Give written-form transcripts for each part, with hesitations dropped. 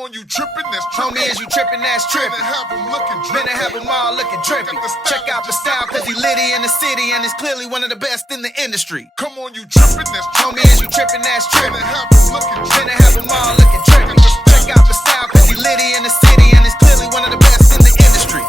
on, you trippin', that's trippin'. Homie, is you trippin', that's trippin'. Finna have 'em looking Finna have drippin'. 'em all looking drippin'. Check out the style, cause he litty in the city and is clearly one of the best in the industry. Come on, you trippin', that's Homie, trippin'. is you trippin', that's Finna trippin'. have 'em looking Finna drippin'. have 'em all looking drippin'. Check out the style, cause he litty in the city and is clearly one of the best in the industry.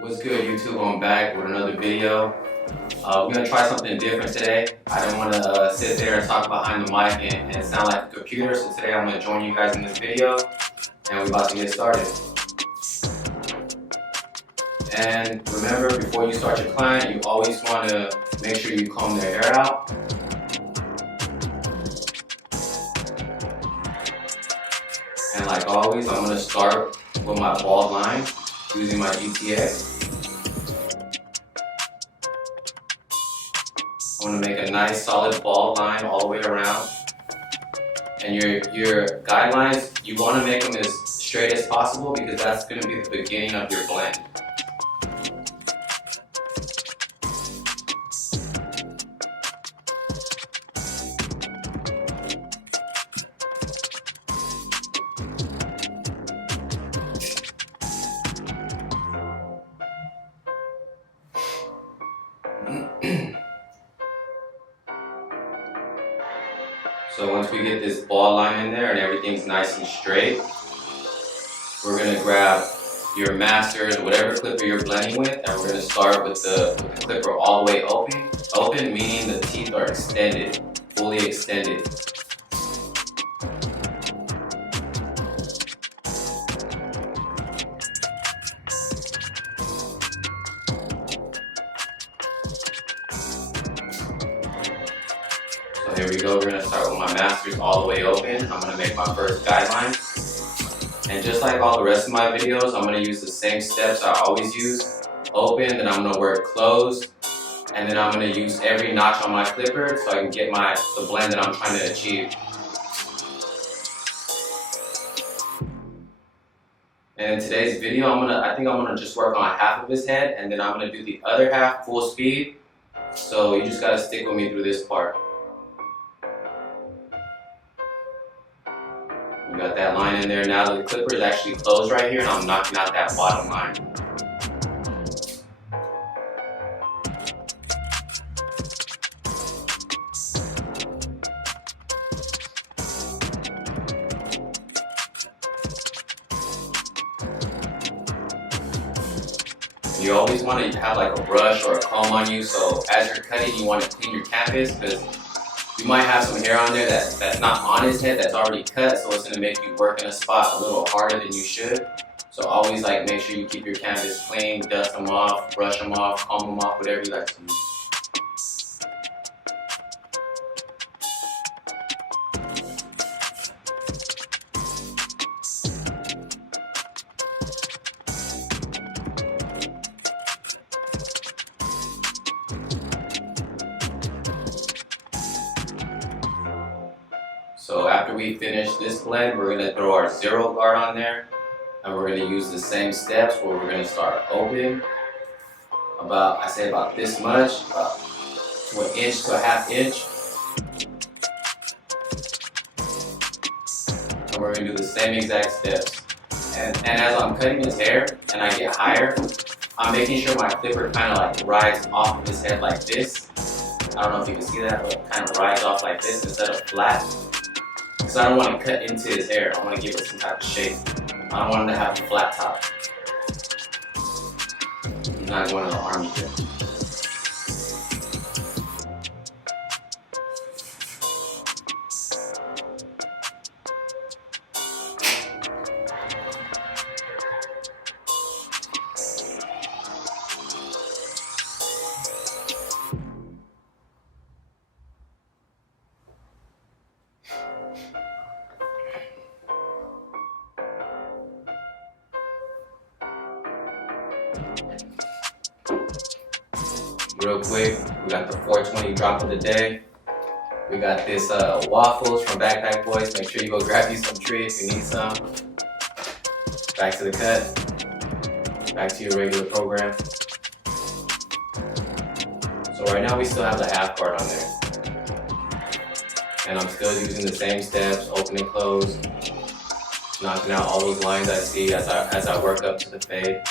What's good, YouTube? I'm back with another video. We're gonna try something different today. I didn't want to sit there and talk behind the mic and sound like a computer, so today I'm gonna join you guys in this video, and we're about to get started. And remember, before you start your client, you always want to make sure you comb their hair out. And like always, I'm gonna start with my bald line using my GTX. I want to make a nice solid bald line all the way around. And your guidelines, you want to make them as straight as possible because that's going to be the beginning of your blend. So once we get this bald line in there and everything's nice and straight, we're going to grab your masters, whatever clipper you're blending with, and we're going to start with the clipper all the way open, meaning the teeth are extended, fully extended. So here we go, we're going to start with my masters all the way open. I'm going to make my first guideline. And just like all the rest of my videos, I'm going to use the same steps I always use. Open, then I'm going to work closed, and then I'm going to use every notch on my clipper so I can get the blend that I'm trying to achieve. And in today's video, I think I'm going to just work on half of his head, and then I'm going to do the other half full speed. So you just got to stick with me through this part. We got that line in there. Now the clipper is actually closed right here and I'm knocking out that bottom line. You always want to have like a brush or a comb on you, so as you're cutting you want to clean your canvas because you might have some hair on there that's not on his head, that's already cut, so it's going to make you work in a spot a little harder than you should. So always like make sure you keep your canvas clean, dust them off, brush them off, comb them off, whatever you like to use. So after we finish this blend, we're going to throw our zero guard on there, and we're going to use the same steps where we're going to start open about, I say about this much, about to an inch to a half inch. And we're going to do the same exact steps. And as I'm cutting his hair and I get higher, I'm making sure my clipper kind of like rides off of his head like this. I don't know if you can see that, but kind of rides off like this instead of flat. Because I don't want to cut into his hair. I want to give it some type of shape. I don't want him to have a flat top. He's not going to the army here. Real quick, we got the 420 drop of the day. We got this waffles from Backpack Boys. Make sure you go grab you some tree if you need some. Back to the cut. Back to your regular program. So right now we still have the half part on there. And I'm still using the same steps, open and close, knocking out all those lines I see as I work up to the fade.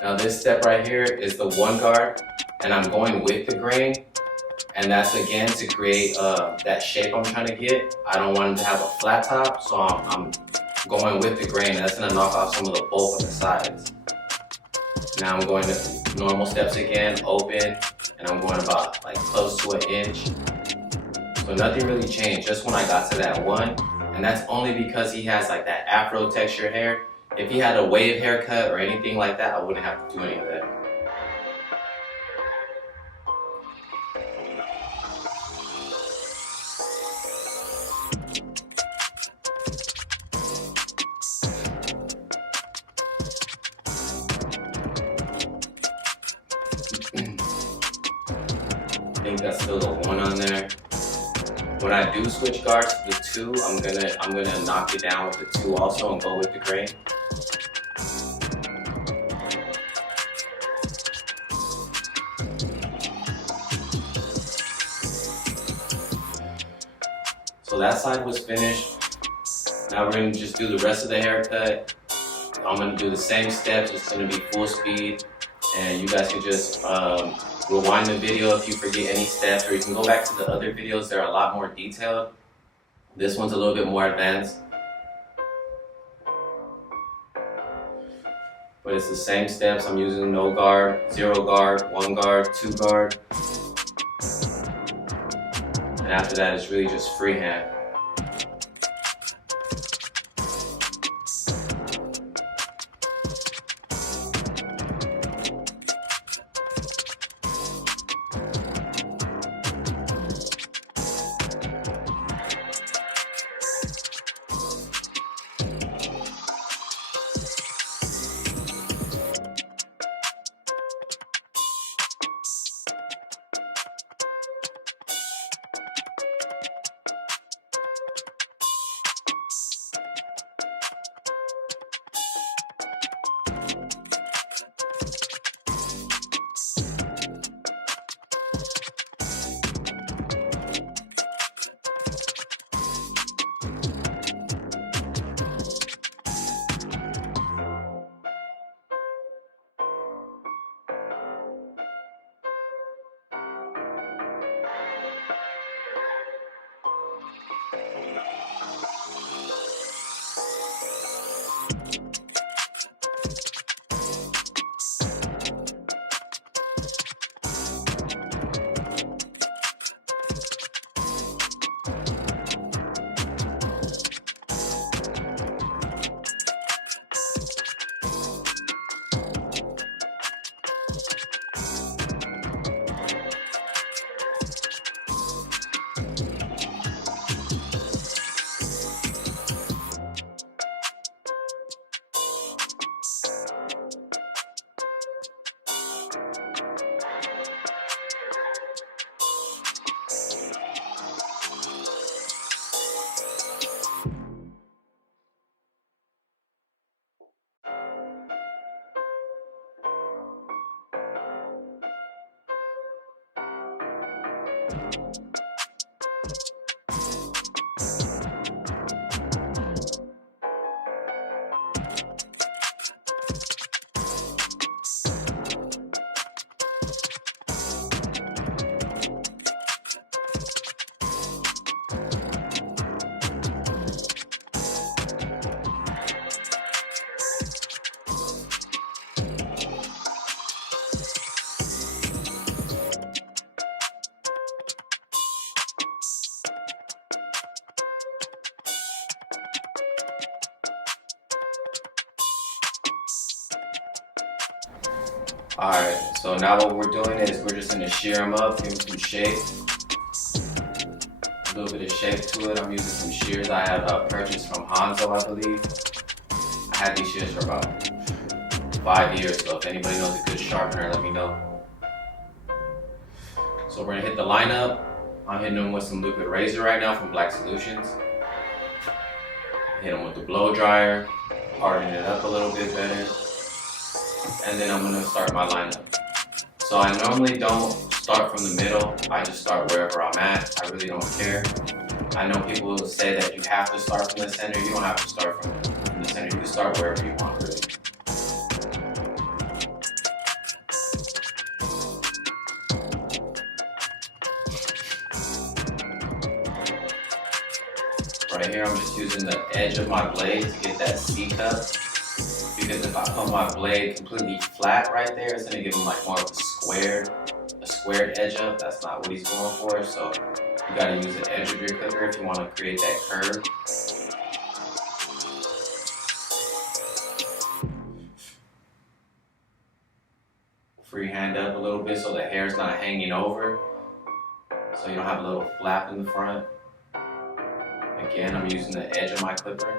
Now this step right here is the one guard, and I'm going with the grain, and that's again to create that shape I'm trying to get. I don't want it to have a flat top, so I'm going with the grain. That's gonna knock off some of the bulk on the sides. Now I'm going to normal steps again, open, and I'm going about like close to an inch. So nothing really changed, just when I got to that one, and that's only because he has like that afro texture hair. If he had a wave haircut or anything like that, I wouldn't have to do any of that. I think that's still the one on there. When I do switch guards to the two, I'm gonna knock it down with the two also and go with the grain. So that side was finished. Now we're gonna just do the rest of the haircut. I'm gonna do the same steps. It's gonna be full speed, and you guys can just rewind the video if you forget any steps, or you can go back to the other videos. They're a lot more detailed. This one's a little bit more advanced. But it's the same steps. I'm using no guard, 0 guard, 1 guard, 2 guard. And after that, it's really just freehand. Alright, so now what we're doing is we're just gonna shear them up, give them some shape. A little bit of shape to it. I'm using some shears I have purchased from Hanzo, I believe. I had these shits for about 5 years, so if anybody knows a good sharpener, let me know. So we're gonna hit the lineup. I'm hitting them with some liquid razor right now from Black Solutions. Hit them with the blow dryer, harden it up a little bit better, and then I'm gonna start my lineup. So I normally don't start from the middle, I just start wherever I'm at. I really don't care. I know people will say that you have to start from the center. You don't have to start from the center, you can start wherever you want, really. Right here, I'm just using the edge of my blade to get that C-cup. Because if I put my blade completely flat right there, it's gonna give him like more of a squared edge up. That's not what he's going for. So you gotta use the edge of your clipper if you want to create that curve. Freehand up a little bit so the hair's not hanging over. So you don't have a little flap in the front. Again, I'm using the edge of my clipper.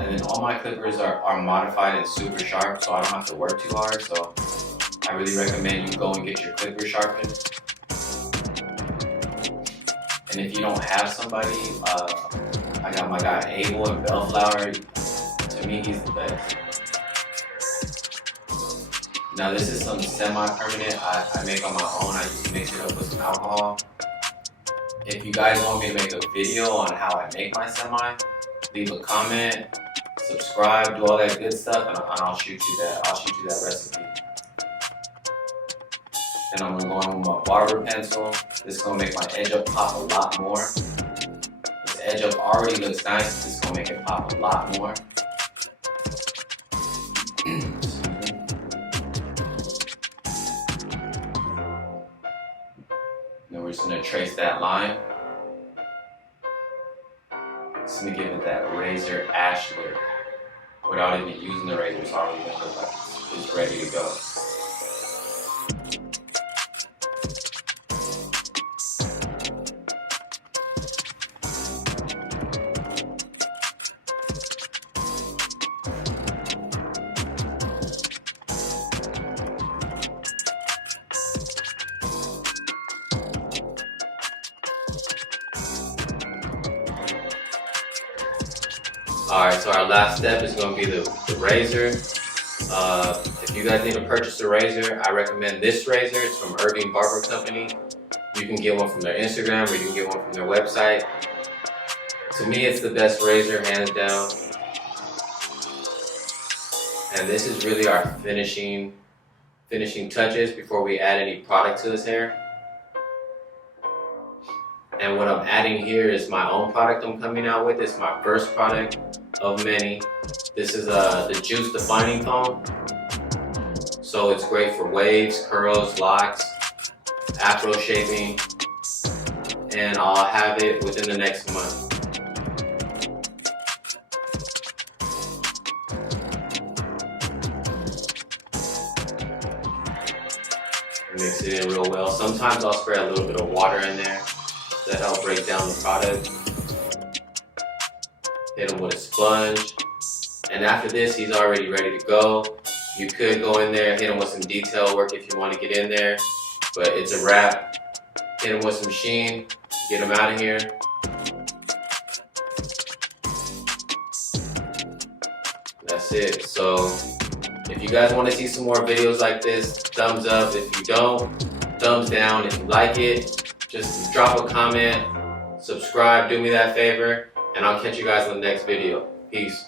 And then all my clippers are modified and super sharp, so I don't have to work too hard. So I really recommend you go and get your clipper sharpened. And if you don't have somebody, I got my guy Abel in Bellflower. To me, he's the best. Now this is some semi-permanent I make on my own. I just mix it up with some alcohol. If you guys want me to make a video on how I make my semi, leave a comment, subscribe, do all that good stuff, and I'll shoot you that recipe. Then I'm gonna go on with my barber pencil. This is gonna make my edge up pop a lot more. This edge up already looks nice. This is gonna make it pop a lot more. Then we're just gonna trace that line. Just gonna give it that razor ash look. Without even using the razor, it's already gonna look like it's ready to go. Alright, so our last step is going to be the razor. If you guys need to purchase a razor, I recommend this razor. It's from Irving Barber Company. You can get one from their Instagram or you can get one from their website. To me, it's the best razor, hands down. And this is really our finishing touches before we add any product to this hair. And what I'm adding here is my own product I'm coming out with. It's my first product of many. This is the Juice Defining Foam. So it's great for waves, curls, locks, afro shaping. And I'll have it within the next month. Mix it in real well. Sometimes I'll spray a little bit of water in there to help break down the product. Hit him with a sponge. And after this, he's already ready to go. You could go in there, hit him with some detail work if you want to get in there, but it's a wrap. Hit him with some sheen, get him out of here. That's it. So if you guys want to see some more videos like this, thumbs up. If you don't, thumbs down. If you like it, just drop a comment, subscribe, do me that favor, and I'll catch you guys in the next video. Peace.